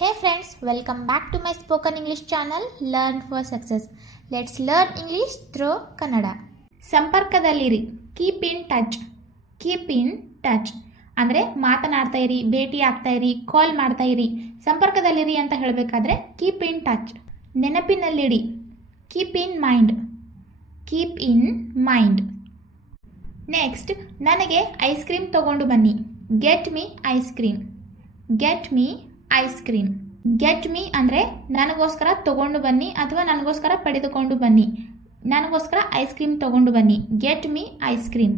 Hey friends, welcome back to my spoken English channel Learn for Success. Let's learn English through kannada. ಸಂಪರ್ಕದಲ್ಲಿರಿ, keep in touch. Keep in touch ಅಂದರೆ ಮಾತನಾಡ್ತಾ ಇರಿ, ಭೇಟಿ ಆಗ್ತಾ ಇರಿ, ಕಾಲ್ ಮಾಡ್ತಾ ಇರಿ. ಸಂಪರ್ಕದಲ್ಲಿರಿ ಅಂತ ಹೇಳಬೇಕಾದ್ರೆ ಕೀಪ್ ಇನ್ ಟಚ್. ನೆನಪಿನಲ್ಲಿಡಿ, keep in mind. Keep in mind. Next, ನನಗೆ ಐಸ್ ಕ್ರೀಮ್ ತಗೊಂಡು ಬನ್ನಿ. Get me ice cream. Get me ice cream. Get me ಅಂದರೆ ನನಗೋಸ್ಕರ ತಗೊಂಡು ಬನ್ನಿ ಅಥವಾ ನನಗೋಸ್ಕರ ಪಡೆದುಕೊಂಡು ಬನ್ನಿ. ನನಗೋಸ್ಕರ ಐಸ್ ಕ್ರೀಮ್ ತಗೊಂಡು ಬನ್ನಿ. Get me ice cream.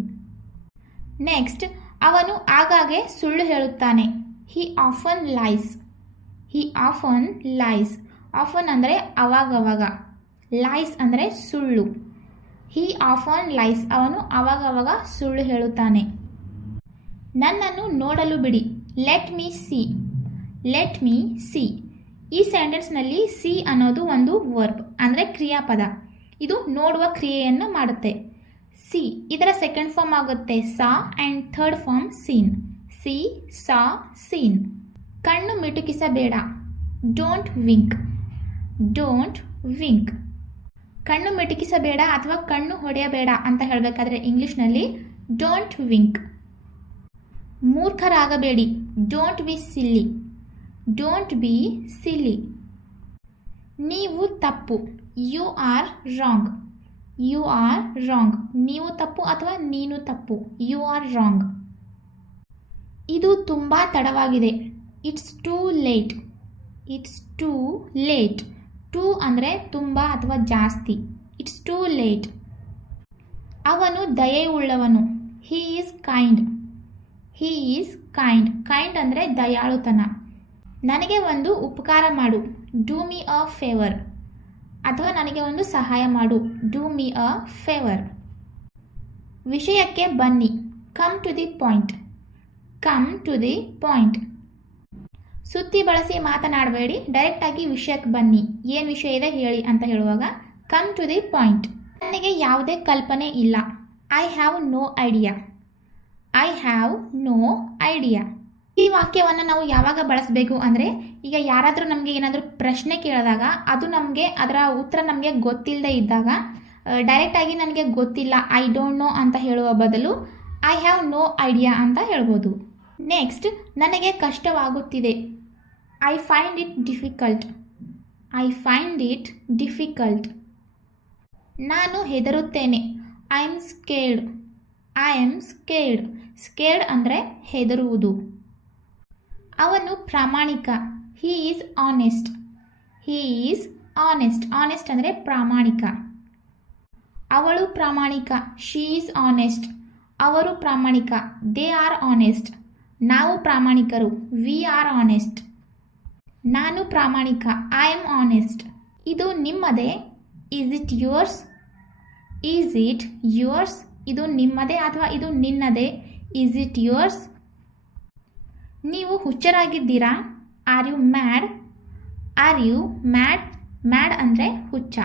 Next, ಅವನು ಆಗಾಗ್ಗೆ ಸುಳ್ಳು ಹೇಳುತ್ತಾನೆ. ಹಿ ಆಫನ್ ಲೈಸ್. ಹಿ ಆಫನ್ ಲೈಸ್. ಆಫನ್ ಅಂದರೆ ಅವಾಗವಾಗ, ಲೈಸ್ ಅಂದರೆ ಸುಳ್ಳು. ಹಿ ಆಫನ್ ಲೈಸ್. ಅವನು ಅವಾಗವಾಗ ಸುಳ್ಳು ಹೇಳುತ್ತಾನೆ. ನನ್ನನ್ನು ನೋಡಲು ಬಿಡಿ. Let me see. Let me see. ಈ ಸೆಂಟೆನ್ಸ್ನಲ್ಲಿ ಸಿ ಅನ್ನೋದು ಒಂದು ವರ್ಬ್ ಅಂದರೆ ಕ್ರಿಯಾಪದ. ಇದು ನೋಡುವ ಕ್ರಿಯೆಯನ್ನು ಮಾಡುತ್ತೆ. ಸಿ ಇದರ ಸೆಕೆಂಡ್ ಫಾರ್ಮ್ ಆಗುತ್ತೆ saw and third form seen. See, saw, seen. ಕಣ್ಣು ಮಿಟುಕಿಸಬೇಡ. Don't wink. Don't wink. ಕಣ್ಣು ಮಿಟುಕಿಸಬೇಡ ಅಥವಾ ಕಣ್ಣು ಹೊಡೆಯಬೇಡ ಅಂತ ಹೇಳಬೇಕಾದ್ರೆ ಇಂಗ್ಲಿಷ್ನಲ್ಲಿ ಡೋಂಟ್ ವಿಂಕ್. ಮೂರ್ಖರಾಗಬೇಡಿ. Don't be silly. Don't be silly. ನೀವು ತಪ್ಪು. You are wrong. You are wrong. ನೀವು ತಪ್ಪು ಅಥವಾ ನೀನು ತಪ್ಪು. You are wrong. ಇದು ತುಂಬ ತಡವಾಗಿದೆ. It's too late. It's too late. Too ಅಂದರೆ ತುಂಬ ಅಥವಾ ಜಾಸ್ತಿ. It's too late. ಅವನು ದಯೆಯುಳ್ಳವನು. ಹೀ is kind. He is kind. Kind ಅಂದರೆ ದಯಾಳುತನ. ನನಗೆ ಒಂದು ಉಪಕಾರ ಮಾಡು. Do me a favour. ಅಥವಾ ನನಗೆ ಒಂದು ಸಹಾಯ ಮಾಡು. Do me a favour. ವಿಷಯಕ್ಕೆ ಬನ್ನಿ. Come to the point. Come to the point. ಸುತ್ತಿ ಬಳಸಿ ಮಾತನಾಡಬೇಡಿ. ಡೈರೆಕ್ಟಾಗಿ ವಿಷಯಕ್ಕೆ ಬನ್ನಿ. ಏನು ವಿಷಯ ಇದೆ ಹೇಳಿ ಅಂತ ಹೇಳುವಾಗ ಕಮ್ ಟು ದಿ ಪಾಯಿಂಟ್. ನನಗೆ ಯಾವುದೇ ಕಲ್ಪನೆ ಇಲ್ಲ. I have no idea. I have no idea. ಈ ವಾಕ್ಯವನ್ನು ನಾವು ಯಾವಾಗ ಬಳಸಬೇಕು ಅಂದರೆ ಈಗ ಯಾರಾದರೂ ನಮಗೆ ಏನಾದರೂ ಪ್ರಶ್ನೆ ಕೇಳಿದಾಗ ಅದು ನಮಗೆ ಅದರ ಉತ್ತರ ನಮಗೆ ಗೊತ್ತಿಲ್ಲದೆ ಇದ್ದಾಗ ಡೈರೆಕ್ಟಾಗಿ ನನಗೆ ಗೊತ್ತಿಲ್ಲ ಐ ಡೋಂಟ್ ನೋ ಅಂತ ಹೇಳುವ ಬದಲು ಐ ಹ್ಯಾವ್ ನೋ ಐಡಿಯಾ ಅಂತ ಹೇಳ್ಬೋದು. ನೆಕ್ಸ್ಟ್, ನನಗೆ ಕಷ್ಟವಾಗುತ್ತಿದೆ. I find it difficult. I find it difficult. ನಾನು ಹೆದರುತ್ತೇನೆ. I am scared. I am scared. Scared ಅಂದರೆ ಹೆದರುವುದು. ಅವನು ಪ್ರಾಮಾಣಿಕ. He is honest. He is honest. Honest ಅಂದರೆ ಪ್ರಾಮಾಣಿಕ. ಅವಳು ಪ್ರಾಮಾಣಿಕ. She is honest. ಅವರು ಪ್ರಾಮಾಣಿಕ. They are honest. ನಾವು ಪ್ರಾಮಾಣಿಕರು. We are honest. ನಾನು ಪ್ರಾಮಾಣಿಕ. I am honest. ಇದು ನಿಮ್ಮದೇ. Is it yours. Is it yours. ಇದು ನಿಮ್ಮದೇ ಅಥವಾ ಇದು ನಿನ್ನದೇ. Is it yours. ನೀವು ಹುಚ್ಚರಾಗಿದ್ದೀರಾ. Are you mad. Are you mad. Mad ಅಂದರೆ ಹುಚ್ಚ.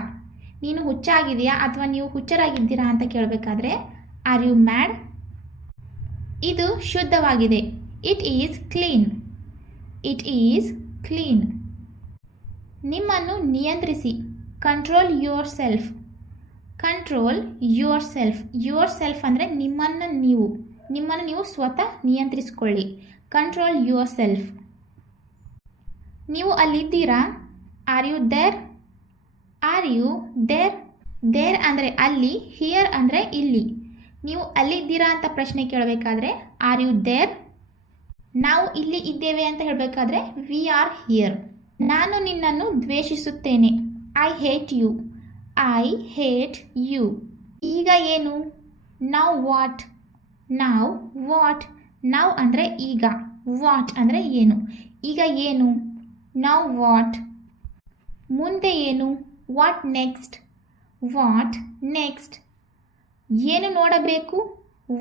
ನೀನು ಹುಚ್ಚಾಗಿದೆಯಾ ಅಥವಾ ನೀವು ಹುಚ್ಚರಾಗಿದ್ದೀರಾ ಅಂತ ಕೇಳಬೇಕಾದ್ರೆ ಆರ್ ಯು ಮ್ಯಾಡ್. ಇದು ಶುದ್ಧವಾಗಿದೆ. It is clean. It is clean. ನಿಮ್ಮನ್ನು ನಿಯಂತ್ರಿಸಿ. Control yourself. Control yourself. Yourself ಅಂದರೆ ನಿಮ್ಮನ್ನು ನೀವು ಸ್ವತಃ ನಿಯಂತ್ರಿಸಿಕೊಳ್ಳಿ. Control yourself. ನೀವು ಅಲ್ಲಿದ್ದೀರಾ. Are you there. Are you there. There ಅಂದರೆ ಅಲ್ಲಿ. ಹಿಯರ್ ಅಂದರೆ ಇಲ್ಲಿ. ನೀವು ಅಲ್ಲಿದ್ದೀರಾ ಅಂತ ಪ್ರಶ್ನೆ ಕೇಳಬೇಕಾದ್ರೆ ಆರ್ ಯು ದೇರ್. ನಾವು ಇಲ್ಲಿ ಇದ್ದೇವೆ ಅಂತ ಹೇಳಬೇಕಾದ್ರೆ ವಿ ಆರ್ ಹಿಯರ್. ನಾನು ನಿನ್ನನ್ನು ದ್ವೇಷಿಸುತ್ತೇನೆ. I hate you. I hate you. ಈಗ ಏನು. Now what. Now what. Now ಅಂದರೆ ಈಗ. ವಾಟ್ ಅಂದರೆ ಏನು. ಈಗ ಏನು. Now what. ಮುಂದೆ ಏನು. What next. What next. ಏನು ನೋಡಬೇಕು.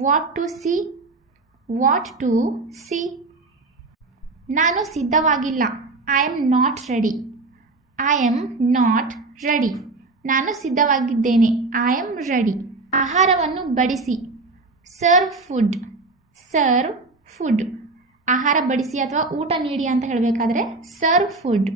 What to see. What to see. ನಾನು ಸಿದ್ಧವಾಗಿಲ್ಲ. I am not ready. I am not ready. ನಾನು ಸಿದ್ಧವಾಗಿದ್ದೇನೆ. I am ready. ಆಹಾರವನ್ನು ಬಡಿಸಿ. Serve food. Serve food. ಆಹಾರ ಬಡಿಸಿ ಅಥವಾ ಊಟ ನೀಡಿ ಅಂತ ಹೇಳಬೇಕಾದ್ರೆ ಸರ್ವ್ ಫುಡ್.